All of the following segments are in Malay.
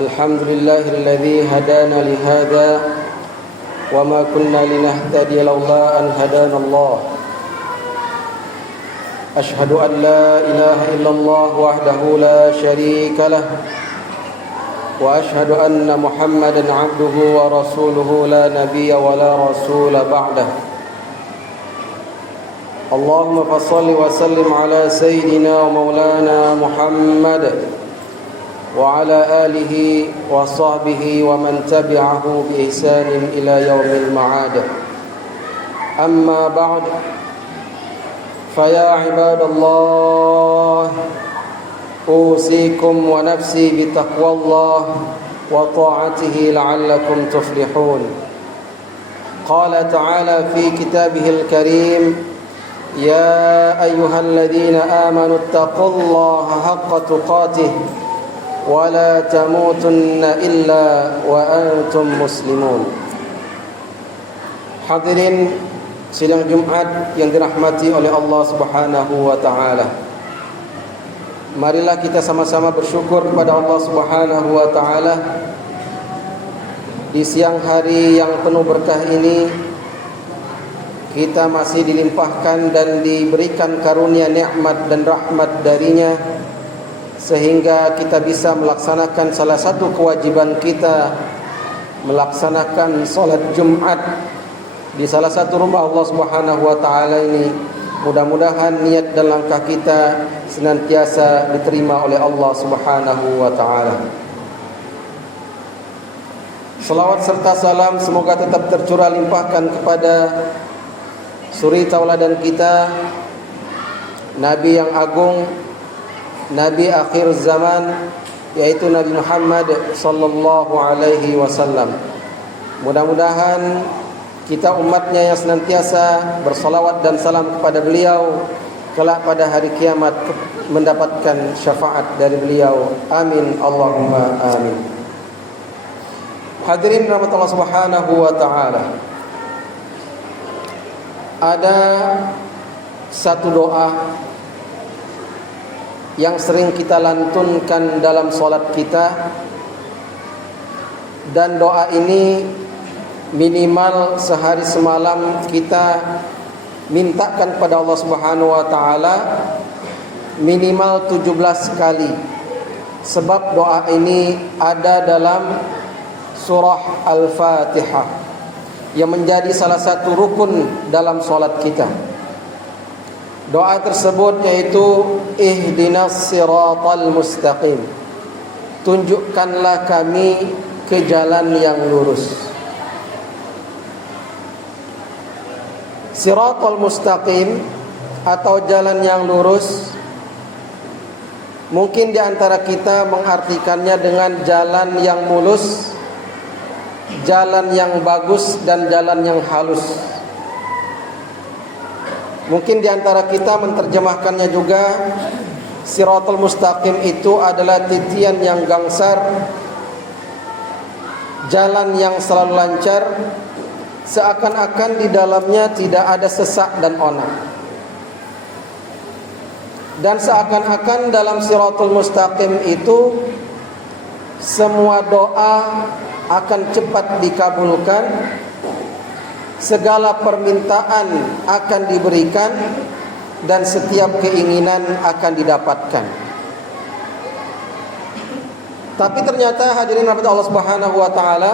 الحمد لله الذي هدانا لهذا وما كنا لنهتدي لولا أن هدانا الله أشهد أن لا إله إلا الله وحده لا شريك له وأشهد أن محمدا عبده ورسوله لا نبي ولا رسول بعده اللهم فصل وسلم على سيدنا ومولانا محمد وعلى آله وصحبه ومن تبعه بإحسان إلى يوم المعاد أما بعد فيا عباد الله أوصيكم ونفسي بتقوى الله وطاعته لعلكم تفلحون قال تعالى في كتابه الكريم يا أيها الذين آمنوا اتقوا الله حق تقاته ولا تموتن إلا وأنتم مسلمون. Hadirin sidang Jumat yang dirahmati oleh Allah Subhanahu wa taala. Marilah kita sama-sama bersyukur kepada Allah Subhanahu wa taala di siang hari yang penuh berkah ini. Kita masih dilimpahkan dan diberikan karunia nikmat dan rahmat darinya, sehingga kita bisa melaksanakan salah satu kewajiban kita, melaksanakan solat Jumat di salah satu rumah Allah Subhanahu wa taala ini. Mudah-mudahan niat dan langkah kita senantiasa diterima oleh Allah Subhanahu wa taala. Salawat serta salam semoga tetap tercurah limpahkan kepada suri tauladan kita, Nabi yang agung, Nabi akhir zaman, yaitu Nabi Muhammad sallallahu alaihi wasallam. Mudah-mudahan kita umatnya yang senantiasa bersalawat dan salam kepada beliau, kelak pada hari kiamat mendapatkan syafaat dari beliau. Amin Allahumma amin. Hadirin rahmat Allah Subhanahu wa taala. Ada satu doa yang sering kita lantunkan dalam solat kita, dan doa ini minimal sehari semalam kita mintakan kepada Allah Subhanahu wa taala minimal 17 kali. Sebab doa ini ada dalam surah Al-Fatihah yang menjadi salah satu rukun dalam solat kita. Doa tersebut yaitu ihdinas siratal mustaqim, tunjukkanlah kami ke jalan yang lurus. Siratal mustaqim atau jalan yang lurus, mungkin di antara kita mengartikannya dengan jalan yang mulus, jalan yang bagus, dan jalan yang halus. Mungkin di antara kita menerjemahkannya juga Siratul Mustaqim itu adalah titian yang gangsar, jalan yang selalu lancar, seakan-akan di dalamnya tidak ada sesak dan onak. Dan seakan-akan dalam Siratul Mustaqim itu semua doa akan cepat dikabulkan, segala permintaan akan diberikan, dan setiap keinginan akan didapatkan. Tapi ternyata hadirin rahmat Allah Subhanahu wa taala,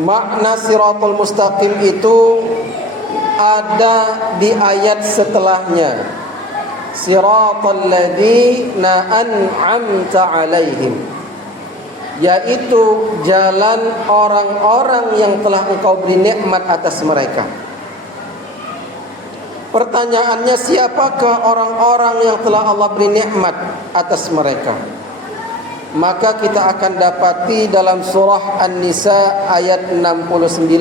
makna Siratul Mustaqim itu ada di ayat setelahnya. Siratal ladzina an'amta 'alaihim, yaitu jalan orang-orang yang telah Engkau beri nikmat atas mereka. Pertanyaannya, siapakah orang-orang yang telah Allah beri nikmat atas mereka? Maka kita akan dapati dalam surah An-Nisa ayat 69,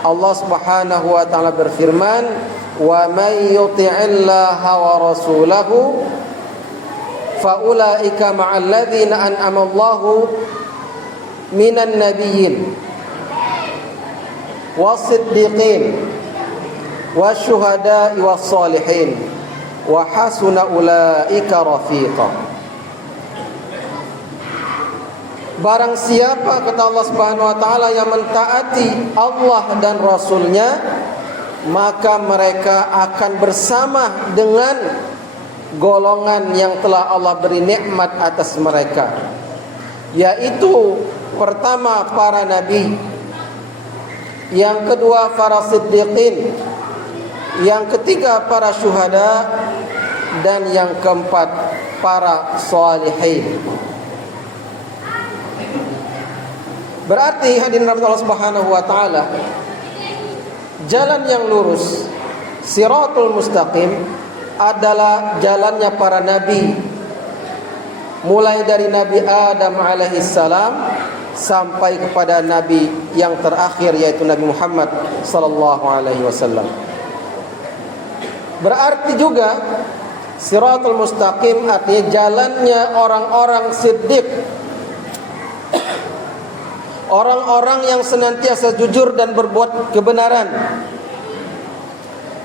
Allah Subhanahu wa taala berfirman, "Wa may yuti'illaha wa rasulahu faulaika ma'al ladzina an'ama Allahu minan nabiyyin wasiddiqin wasyuhada'i wassalihin wa hasuna ulaika rafiqa." barang siapa, kata Allah Subhanahu wa taala, yang mentaati Allah dan Rasulnya, maka mereka akan bersama dengan golongan yang telah Allah beri nikmat atas mereka, yaitu pertama para nabi, yang kedua para siddiqin, yang ketiga para syuhada, dan yang keempat para sholihin. Berarti hadirin rahmat Allah Subhanahu wa taala, jalan yang lurus, siratul mustaqim, adalah jalannya para nabi, mulai dari Nabi Adam alaihi salam sampai kepada nabi yang terakhir, yaitu Nabi Muhammad sallallahu alaihi wasallam. Berarti juga siratul mustaqim artinya jalannya orang-orang siddiq, orang-orang yang senantiasa jujur dan berbuat kebenaran,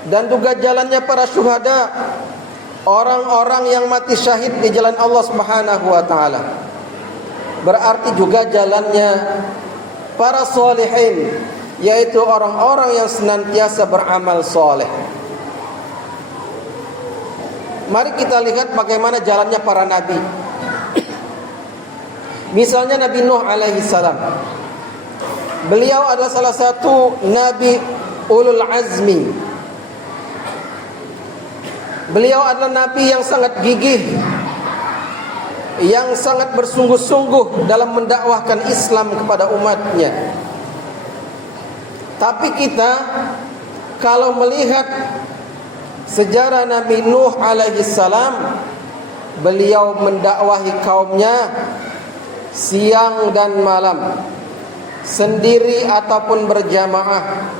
dan juga jalannya para syuhada, orang-orang yang mati syahid di jalan Allah Subhanahu wa taala. Berarti juga jalannya para sholihin, yaitu orang-orang yang senantiasa beramal soleh. Mari kita lihat bagaimana jalannya para nabi. Misalnya Nabi Nuh alaihi salam. Beliau adalah salah satu nabi ulul azmi. Beliau adalah nabi yang sangat gigih, yang sangat bersungguh-sungguh dalam mendakwahkan Islam kepada umatnya. Tapi kita kalau melihat sejarah Nabi Nuh alaihi salam, beliau mendakwahi kaumnya siang dan malam, sendiri ataupun berjamaah.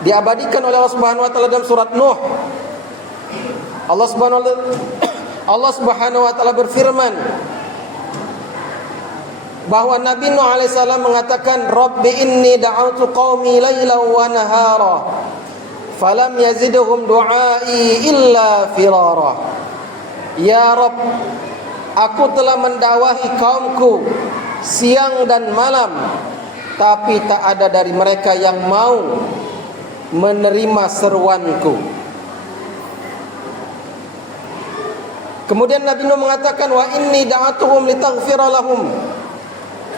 Diabadikan oleh Allah Subhanahu wa taala dalam surat Nuh. Allah Subhanahu wa taala berfirman bahwa Nabi Nuh alaihi salam mengatakan, "Rabbi inni da'awtu qaumi lailan wa nahara falam yazidhum du'ai illa firara." Ya Rabb, aku telah mendakwahi kaumku siang dan malam, tapi tak ada dari mereka yang mau menerima seruanku. Kemudian Nabi Nuh mengatakan, wa inni da'atuhum litaghfira lahum.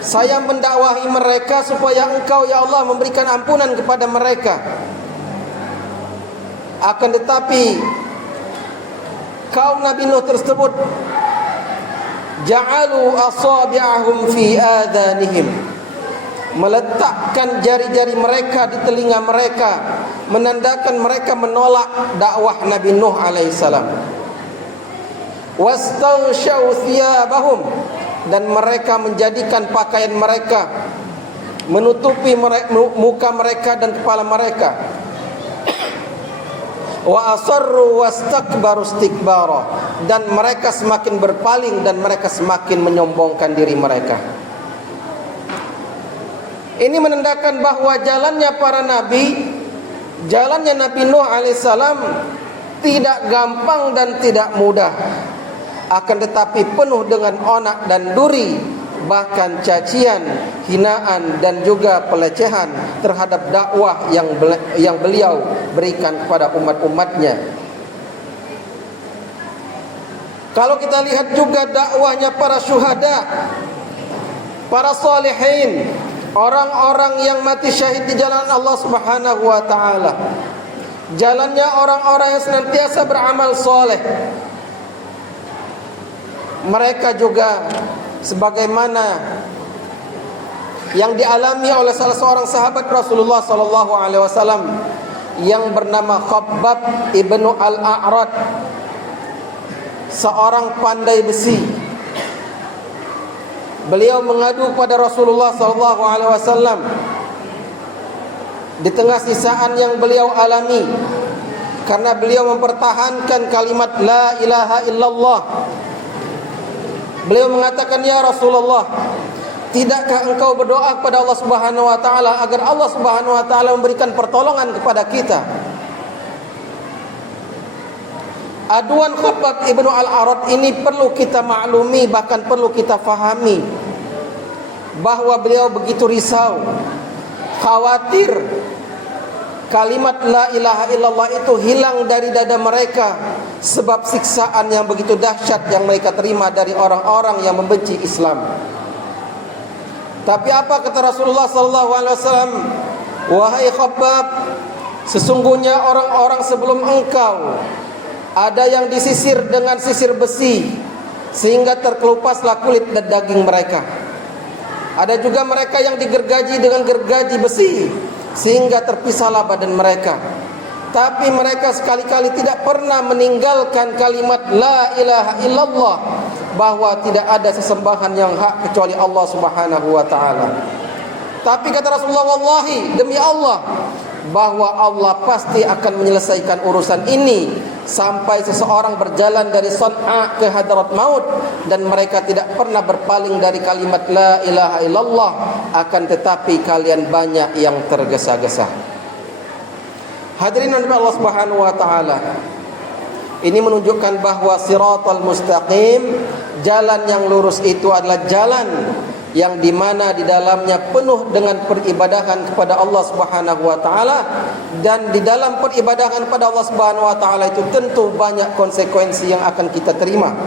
Saya mendakwahi mereka supaya Engkau ya Allah memberikan ampunan kepada mereka. Akan tetapi kaum Nabi Nuh tersebut ja'alu asabi'ahum fi adhanihim, meletakkan jari-jari mereka di telinga mereka, menandakan mereka menolak dakwah Nabi Nuh alaihi salam. Wastawshaw thiyabahum, dan mereka menjadikan pakaian mereka menutupi muka mereka dan kepala mereka. Wa asarru wastakbaru istikbara, dan mereka semakin berpaling dan mereka semakin menyombongkan diri mereka. Ini menandakan bahwa jalannya para nabi, jalannya Nabi Nuh alaihissalam tidak gampang dan tidak mudah, akan tetapi penuh dengan onak dan duri, bahkan cacian, hinaan dan juga pelecehan terhadap dakwah yang beliau berikan kepada umat-umatnya. Kalau kita lihat juga dakwahnya para syuhada, para sholihin, orang-orang yang mati syahid di jalan Allah Subhanahu wa taala, jalannya orang-orang yang senantiasa beramal soleh. Mereka juga sebagaimana yang dialami oleh salah seorang sahabat Rasulullah sallallahu alaihi wasallam yang bernama Khabbab ibnu Al-A'rad, seorang pandai besi. Beliau mengadu kepada Rasulullah sallallahu alaihi wasallam di tengah sisaan yang beliau alami, karena beliau mempertahankan kalimat la ilaha illallah. Beliau mengatakan, ya Rasulullah, tidakkah engkau berdoa kepada Allah Subhanahu wa taala agar Allah Subhanahu wa taala memberikan pertolongan kepada kita? Aduan Khabbab ibnu Al-A'rad ini perlu kita maklumi, bahkan perlu kita fahami. bahwa beliau begitu risau, khawatir kalimat la ilaha illallah itu hilang dari dada mereka sebab siksaan yang begitu dahsyat yang mereka terima dari orang-orang yang membenci Islam. Tapi apa kata Rasulullah sallallahu alaihi wasallam? Wahai Khabbab, sesungguhnya orang-orang sebelum engkau ada yang disisir dengan sisir besi sehingga terkelupaslah kulit dan daging mereka. Ada juga mereka yang digergaji dengan gergaji besi sehingga terpisahlah badan mereka. Tapi mereka sekali-kali tidak pernah meninggalkan kalimat la ilaha illallah, bahwa tidak ada sesembahan yang hak kecuali Allah Subhanahu wa taala. Tapi kata Rasulullah, wallahi, demi Allah, bahwa Allah pasti akan menyelesaikan urusan ini sampai seseorang berjalan dari Son'a ke Hadrat Maut dan mereka tidak pernah berpaling dari kalimat la ilaha illallah, akan tetapi kalian banyak yang tergesa-gesa. Hadirin Allah Subhanahu wa taala, ini menunjukkan bahwa siratal mustaqim, jalan yang lurus itu adalah jalan yang dimana di dalamnya penuh dengan peribadahan kepada Allah Subhanahu wa taala, dan di dalam peribadahan kepada Allah Subhanahu wa taala itu tentu banyak konsekuensi yang akan kita terima.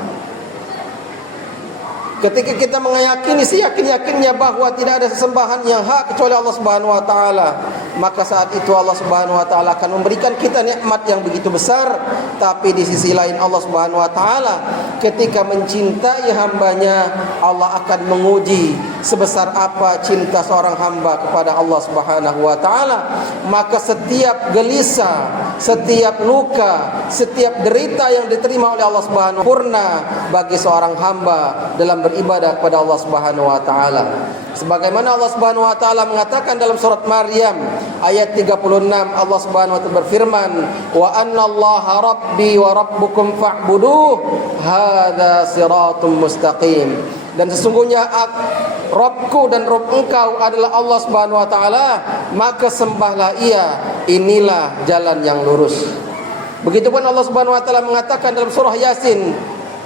Ketika kita meyakini seyakin-yakinnya bahwa tidak ada sesembahan yang hak kecuali Allah Subhanahu wa taala, maka saat itu Allah Subhanahu wa taala akan memberikan kita nikmat yang begitu besar. Tapi di sisi lain Allah Subhanahu wa taala ketika mencintai hambanya, Allah akan menguji sebesar apa cinta seorang hamba kepada Allah Subhanahu wa taala. Maka setiap gelisah, setiap luka, setiap derita yang diterima oleh Allah Subhanahu wa taala purna bagi seorang hamba dalam beribadah kepada Allah Subhanahu wa taala. Sebagaimana Allah Subhanahu wa taala mengatakan dalam surat Maryam ayat 36, Allah Subhanahu wa taala berfirman, "Wa anna Allaha rabbi wa rabbukum fa'buduh, hadza siratun mustaqim." Dan sesungguhnya Rabbku dan Rabb engkau adalah Allah Subhanahu wa taala, maka sembahlah Ia, inilah jalan yang lurus. Begitupun Allah Subhanahu wa taala mengatakan dalam surah Yasin,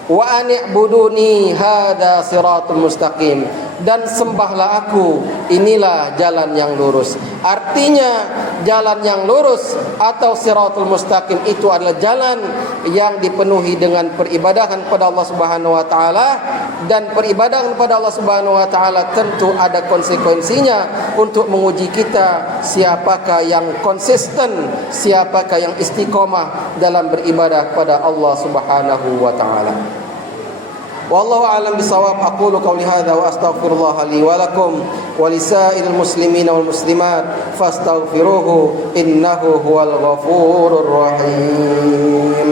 wa ani'buduni hadza siratul mustaqim, dan sembahlah aku, inilah jalan yang lurus. Artinya jalan yang lurus atau siratul mustaqim itu adalah jalan yang dipenuhi dengan peribadahan kepada Allah Subhanahu wa taala, dan peribadahan kepada Allah Subhanahu wa taala tentu ada konsekuensinya untuk menguji kita siapakah yang konsisten, siapakah yang istiqomah dalam beribadah kepada Allah Subhanahu wa taala. Wallahu a'lam bisawab. Aqulu qawli hadza wa astaghfirullah li wa lakum wa lisa'iril muslimin wal muslimat fastaghfiruhu innahu huwal ghafurur rahim.